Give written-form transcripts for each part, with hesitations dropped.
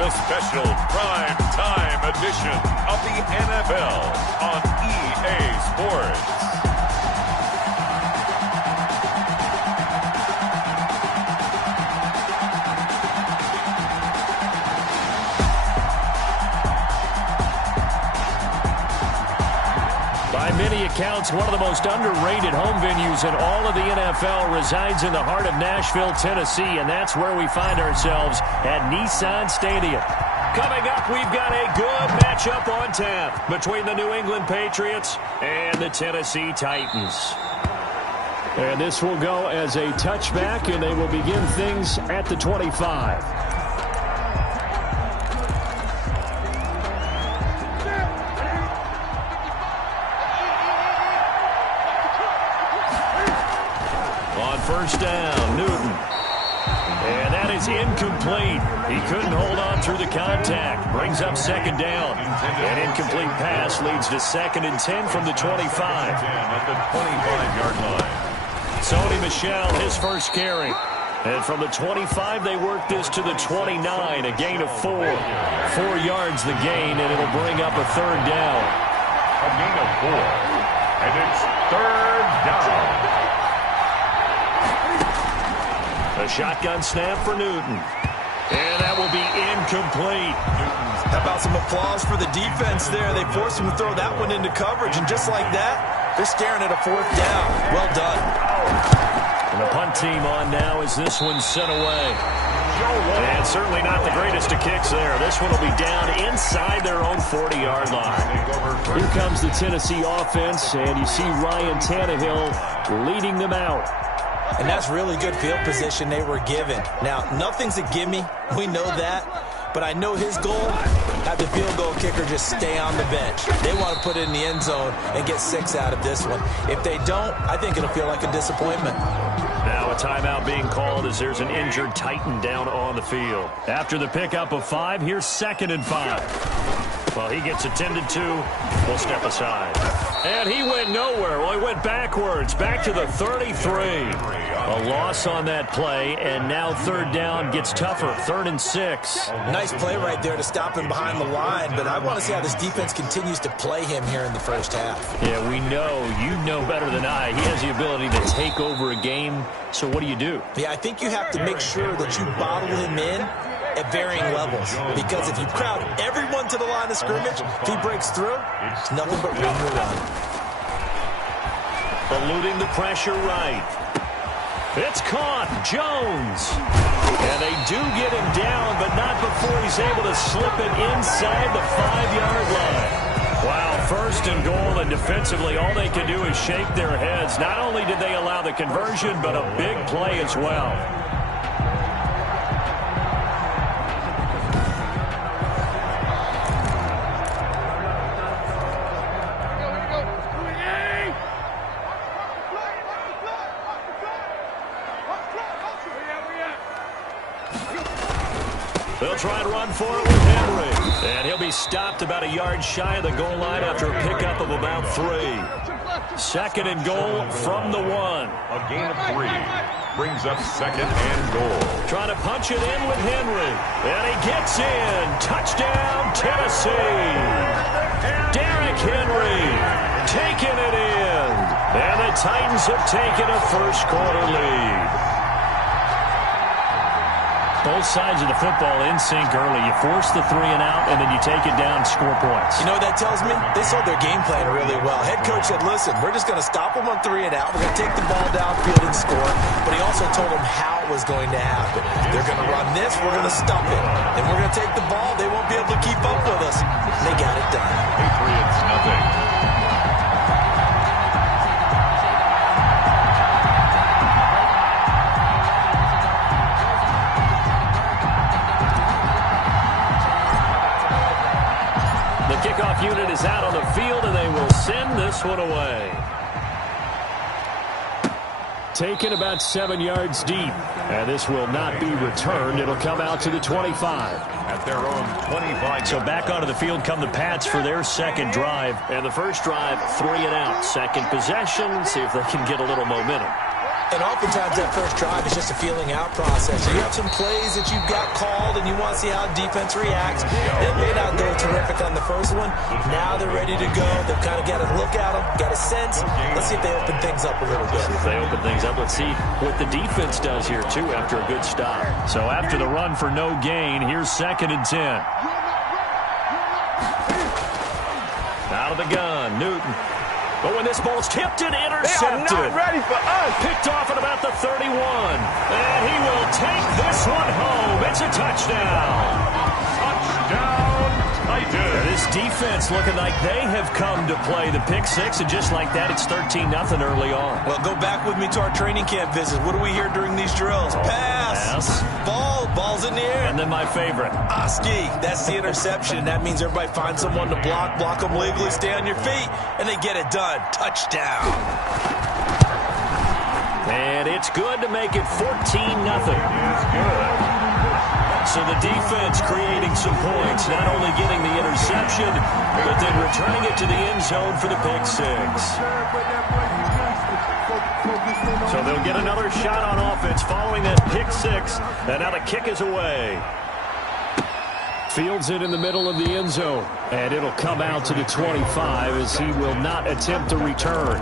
a special prime time edition of the NFL on EA Sports. By many accounts, one of the most underrated home venues in all of the NFL resides in the heart of Nashville, Tennessee, and that's where we find ourselves at Nissan Stadium. Coming up, we've got a good matchup on tap between the New England Patriots and the Tennessee Titans. And this will go as a touchback, and they will begin things at the 25. First down, Newton. And that is incomplete. He couldn't hold on through the contact. Brings up second down. An incomplete pass leads to 2nd and 10 from the 25. At the 25-yard line. Sony Michel, his first carry. And from the 25, they work this to the 29, a gain of 4. 4 yards the gain, and it'll bring up a third down. A gain of 4. And it's third down. A shotgun snap for Newton. And that will be incomplete. How about some applause for the defense there? They forced him to throw that one into coverage, and just like that, they're staring at a 4th down. Well done. And the punt team on now as this one's sent away. And certainly not the greatest of kicks there. This one will be down inside their own 40-yard line. Here comes the Tennessee offense, and you see Ryan Tannehill leading them out. And that's really good field position they were given. Now, nothing's a gimme. We know that. But I know his goal, have the field goal kicker just stay on the bench. They want to put it in the end zone and get 6 out of this one. If they don't, I think it'll feel like a disappointment. Now a timeout being called as there's an injured Titan down on the field. After the pickup of 5, here's 2nd and 5. Well, he gets attended to. We'll step aside. And he went nowhere. Well, he went backwards, back to the 33. A loss on that play, and now third down gets tougher. 3rd and 6. Nice play right there to stop him behind the line, but I want to see how this defense continues to play him here in the first half. Yeah, we know. You know better than I. He has the ability to take over a game, so what do? Yeah, I think you have to make sure that you bottle him in at varying levels, because if you crowd everyone to the line of scrimmage, if he breaks through, it's nothing but room to run. Eluding the pressure right. It's caught. Jones. And they do get him down, but not before he's able to slip it inside the 5-yard line. Wow, 1st and goal, and defensively all they can do is shake their heads. Not only did they allow the conversion, but a big play as well. They'll try and run for it with Henry. And he'll be stopped about a yard shy of the goal line after a pickup of about 3. 2nd and goal from the 1. A gain of 3. Brings up 2nd and goal. Trying to punch it in with Henry. And he gets in. Touchdown, Tennessee. Derrick Henry taking it in. And the Titans have taken a first-quarter lead. Both sides of the football in sync early. You force the 3 and out, and then you take it down and score points. You know what that tells me? They sold their game plan really well. Head coach said, listen, we're just going to stop them on 3 and out. We're going to take the ball downfield and score. But he also told them how it was going to happen. They're going to run this. We're going to stump it. Then we're going to take the ball. They won't be able to keep up with us. And they got it done. Patriots, nothing. Kickoff unit is out on the field, and they will send this one away. Taken about 7 yards deep, and this will not be returned. It'll come out to the 25. At their own 25. So back onto the field come the Pats for their 2nd drive. And the first drive, 3 and out. 2nd possession, see if they can get a little momentum. And oftentimes that first drive is just a feeling out process. You have some plays that you've got called and you want to see how defense reacts. It may not go terrific on the first one. Now they're ready to go. They've kind of got a look at them, got a sense. Let's see if they open things up a little bit. If they open things up, let's see what the defense does here, too, after a good stop. So after the run for no gain, here's 2nd and 10. Out of the gun, Newton. But when this ball's tipped and intercepted. They are not ready for us. Picked off at about the 31. And he will take this one home. It's a touchdown. Touchdown, Titans. This defense looking like they have come to play the pick six, and just like that, it's 13-0 early on. Well, go back with me to our training camp visit. What do we hear during these drills? Pass. Ball's in the air. And then my favorite. Ski. That's the interception. That means everybody finds someone to block them legally, stay on your feet, and they get it done. Touchdown. And it's good to make it 14-0. So the defense creating some points, not only getting the interception, but then returning it to the end zone for the pick six. So they'll get another shot on offense following that pick six, and now the kick is away. Fields it in the middle of the end zone, and it'll come out to the 25 as he will not attempt to return.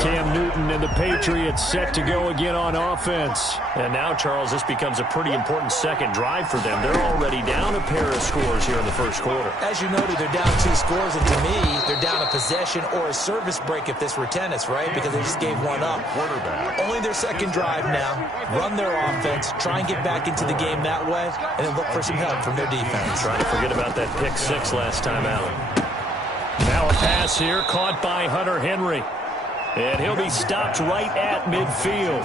Cam Newton and the Patriots set to go again on offense. And now, Charles, this becomes a pretty important second drive for them. They're already down a pair of scores here in the first quarter. As you noted, they're down 2 scores, and to me, they're down a possession or a service break if this were tennis, right? Because they just gave one up. Only their second drive now. Run their offense, try and get back into the game that way, and then look for some help from their defense. Trying to forget about that pick six last time out. Now a pass here caught by Hunter Henry. And he'll be stopped right at midfield.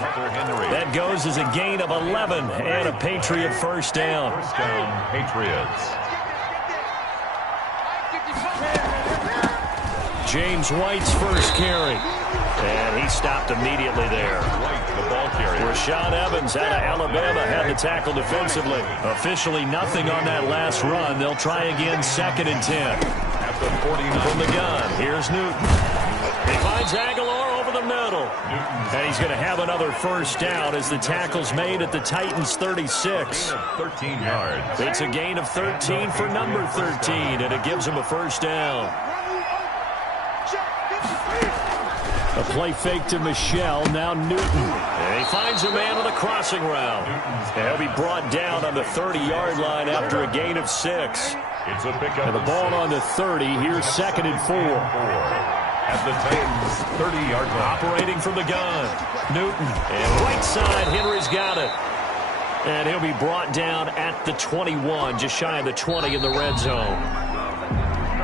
That goes as a gain of 11 and a Patriot first down. First down, Patriots. James White's first carry. And he stopped immediately there. White, the ball carrier. Rashad Evans out of Alabama had the tackle defensively. Officially nothing on that last run. They'll try again 2nd and 10. At the 49. From the gun, here's Newton. He finds Aguilar over the middle. And he's going to have another first down as the tackle's made at the Titans' 36. 13 yards. It's a gain of 13 for number 13, and it gives him a first down. A play fake to Michelle, now Newton. And he finds a man on the crossing route. And he'll be brought down on the 30-yard line after a gain of 6. It's a pickup. And the ball on the 30, here's 2nd and 4. At the Titans' 30-yard line. Operating from the gun, Newton. And right side, Henry's got it. And he'll be brought down at the 21, just shy of the 20 in the red zone.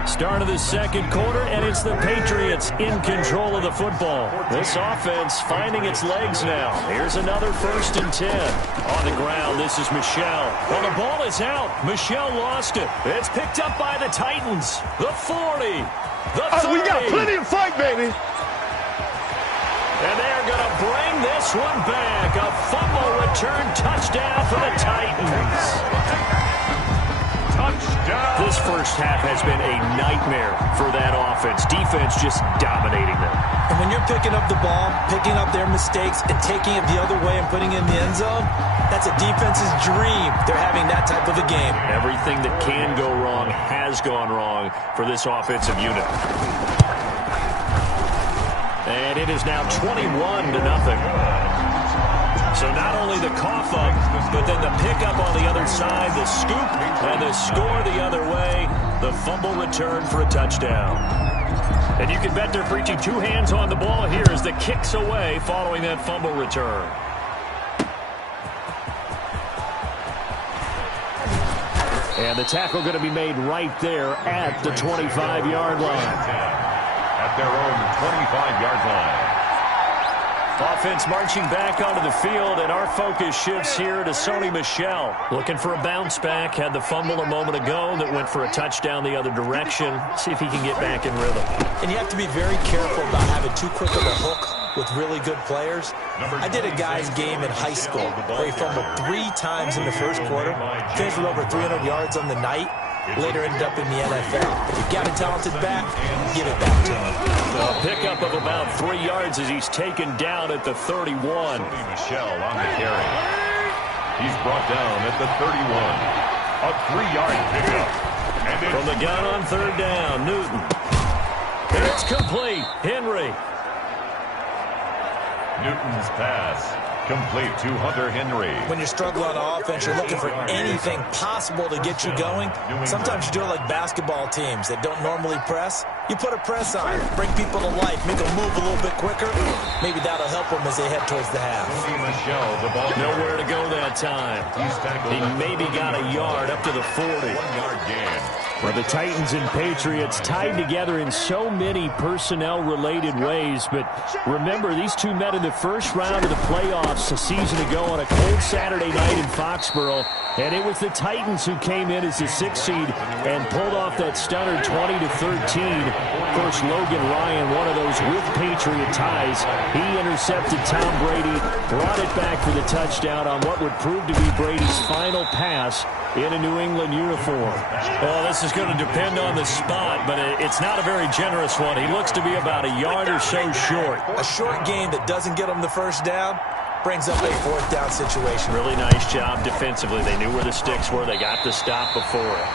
Start of the second quarter, and it's the Patriots in control of the football. This offense finding its legs now. Here's another 1st and 10. On the ground, this is Michelle. Well, the ball is out. Michelle lost it. It's picked up by the Titans. The 40. The 30. We got plenty of fight, baby. And they're going to bring this one back. A fumble return touchdown for the Titans. Touchdown. This first half has been a nightmare for that offense. Defense just dominating them. And when you're picking up the ball, picking up their mistakes, and taking it the other way and putting it in the end zone, that's a defense's dream. They're having that type of a game. Everything that can go wrong has gone wrong for this offensive unit. And it is now 21-0. So not only the cough up, but then the pickup on the other side, the scoop, and the score the other way, the fumble return for a touchdown. And you can bet they're preaching 2 hands on the ball here as the kick's away following that fumble return. And the tackle going to be made right there at the 25-yard line. At their own 25-yard line. Offense marching back onto the field, and our focus shifts here to Sony Michel. Looking for a bounce back. Had the fumble a moment ago that went for a touchdown the other direction. See if he can get back in rhythm. And you have to be very careful about having too quick of a hook with really good players. I did a guy's game in high school where he fumbled 3 times in the first quarter, finished with over 300 yards on the night. later ended up in the NFL. If you've got a talented back, give it back to him. A pickup of about 3 yards as he's taken down at the 31. Michelle on the carry. He's brought down at the 31. A 3-yard pickup. And from the gun on 3rd down, Newton. It's complete. Henry. Newton's pass. Complete to Hunter Henry. When you're struggling on offense, you're looking for anything possible to get you going. Sometimes you do it like basketball teams that don't normally press. You put a press on, bring people to life, make them move a little bit quicker. Maybe that'll help them as they head towards the half. Nowhere to go that time. He maybe got a yard up to the 40. 1-yard gain. Well, the Titans and Patriots tied together in so many personnel-related ways. But remember, these two met in the first round of the playoffs a season ago on a cold Saturday night in Foxborough. And it was the Titans who came in as the 6th seed and pulled off that stunner 20-13. Of course, Logan Ryan, one of those with Patriot ties. He intercepted Tom Brady, brought it back for the touchdown on what would prove to be Brady's final pass in a New England uniform. Well, this is going to depend on the spot, but it's not a very generous one. He looks to be about a yard or so short. A short gain that doesn't get him the first down brings up a 4th down situation. Really nice job defensively. They knew where the sticks were. They got the stop before it.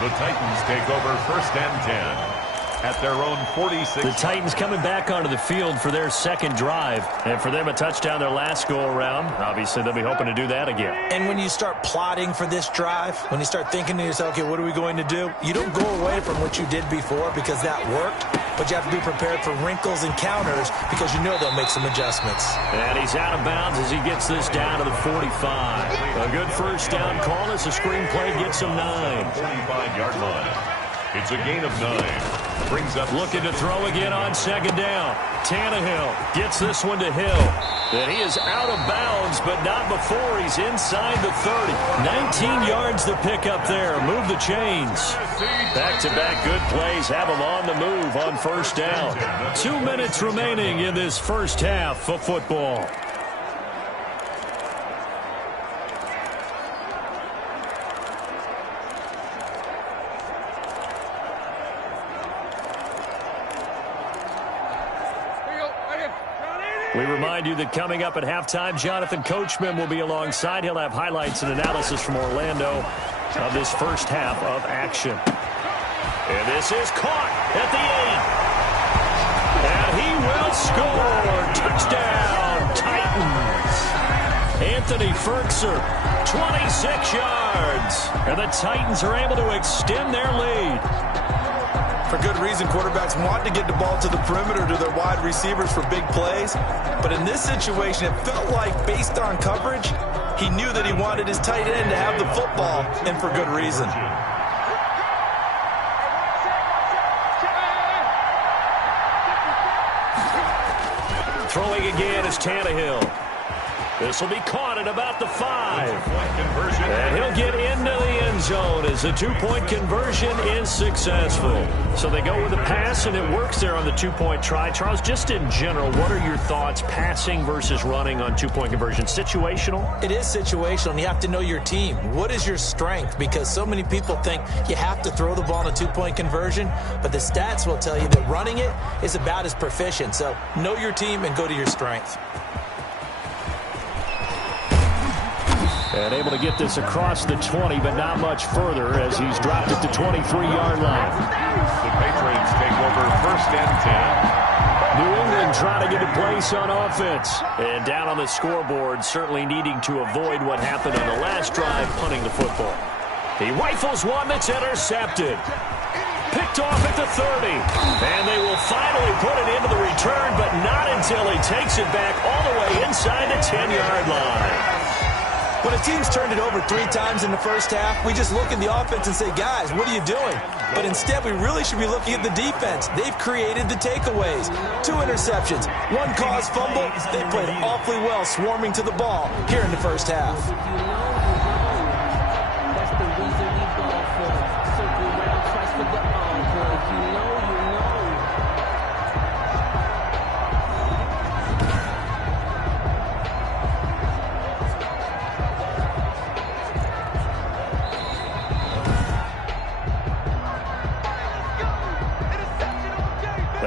The Titans take over 1st and 10 at their own 46. The Titans coming back onto the field for their 2nd drive. And for them, a touchdown their last go-around. Obviously, they'll be hoping to do that again. And when you start plotting for this drive, when you start thinking to yourself, okay, what are we going to do? You don't go away from what you did before because that worked. But you have to be prepared for wrinkles and counters because you know they'll make some adjustments. And he's out of bounds as he gets this down to the 45. A good first down call as the screenplay gets him 9. 45-yard line. It's a gain of 9. Brings up looking to throw again on 2nd down. Tannehill gets this one to Hill. And he is out of bounds, but not before he's inside the 30. 19 yards to pick up there. Move the chains. Back-to-back good plays have him on the move on 1st down. 2 minutes remaining in this first half of football. We remind you that coming up at halftime, Jonathan Coachman will be alongside. He'll have highlights and analysis from Orlando of this first half of action. And this is caught at the 8. And he will score. Touchdown, Titans. Anthony Ferkser, 26 yards. And the Titans are able to extend their lead. For good reason, quarterbacks want to get the ball to the perimeter to their wide receivers for big plays. But in this situation, it felt like, based on coverage, he knew that he wanted his tight end to have the football, and for good reason. Throwing again is Tannehill. This will be caught at about the 5. And he'll get into the end zone as the 2-point conversion is successful. So they go with the pass, and it works there on the 2-point try. Charles, just in general, what are your thoughts passing versus running on 2-point conversion? Situational? It is situational, and you have to know your team. What is your strength? Because so many people think you have to throw the ball in a 2-point conversion, but the stats will tell you that running it is about as proficient. So know your team and go to your strength. And able to get this across the 20, but not much further as he's dropped at the 23-yard line. The Patriots take over 1st and 10. New England trying to get a place on offense. And down on the scoreboard, certainly needing to avoid what happened on the last drive, punting the football. He rifles one that's intercepted. Picked off at the 30. And they will finally put it into the return, but not until he takes it back all the way inside the 10-yard line. When a team's turned it over 3 times in the first half, we just look at the offense and say, guys, what are you doing? But instead, we really should be looking at the defense. They've created the takeaways. 2 interceptions, 1 caused fumble. They played awfully well swarming to the ball here in the first half. That's the reason we ball for. Circle around twice for the encore. You know.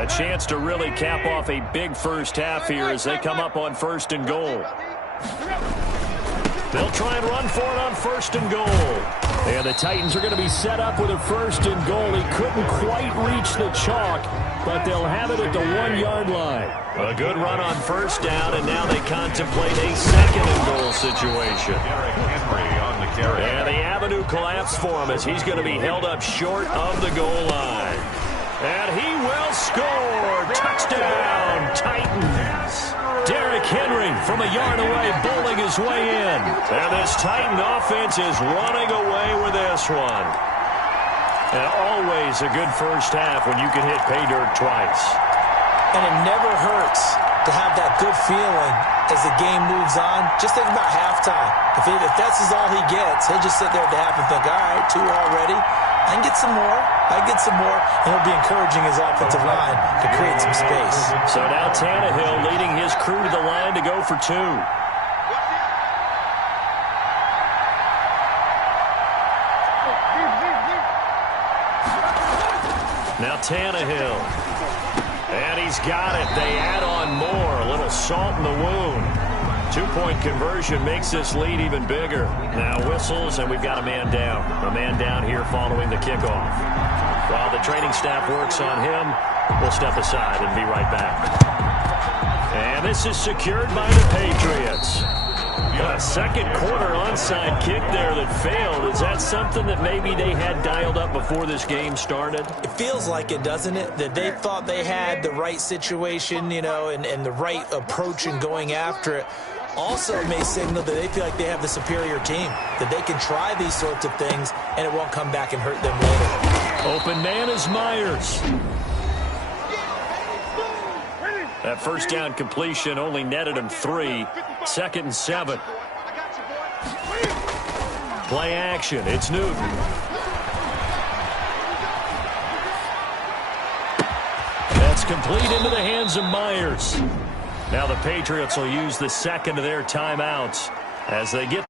A chance to really cap off a big first half here as they come up on 1st and goal. They'll try and run for it on 1st and goal. And the Titans are going to be set up with a 1st and goal. He couldn't quite reach the chalk, but they'll have it at the 1-yard line. A good run on 1st down, and now they contemplate a 2nd and goal situation. Henry on the carry. And the avenue collapsed for him as he's going to be held up short of the goal line. And he will score. Touchdown, Titans. Derrick Henry from a yard away, bowling his way in. And this Titan offense is running away with this one. And always a good first half when you can hit pay dirt twice. And it never hurts to have that good feeling as the game moves on. Just think about halftime. If that's all he gets, he'll just sit there at the half and think, all right, 2 already. I can get some more. I can get some more. And he'll be encouraging his offensive line to create some space. So now Tannehill leading his crew to the line to go for 2. Now Tannehill. And he's got it. They add on more. A little salt in the wound. 2-point conversion makes this lead even bigger. Now whistles, and we've got a man down. A man down here following the kickoff. While the training staff works on him, we'll step aside and be right back. And this is secured by the Patriots. A second quarter onside kick there that failed. Is that something that maybe they had dialed up before this game started? It feels like it, doesn't it? That they thought they had the right situation, you know, and the right approach in going after it. Also may signal that they feel like they have the superior team, that they can try these sorts of things and it won't come back and hurt them later. Open man is Myers. That first down completion only netted him 3. 2nd and 7. Play action. It's Newton. That's complete into the hands of Myers. Now the Patriots will use the 2nd of their timeouts as they get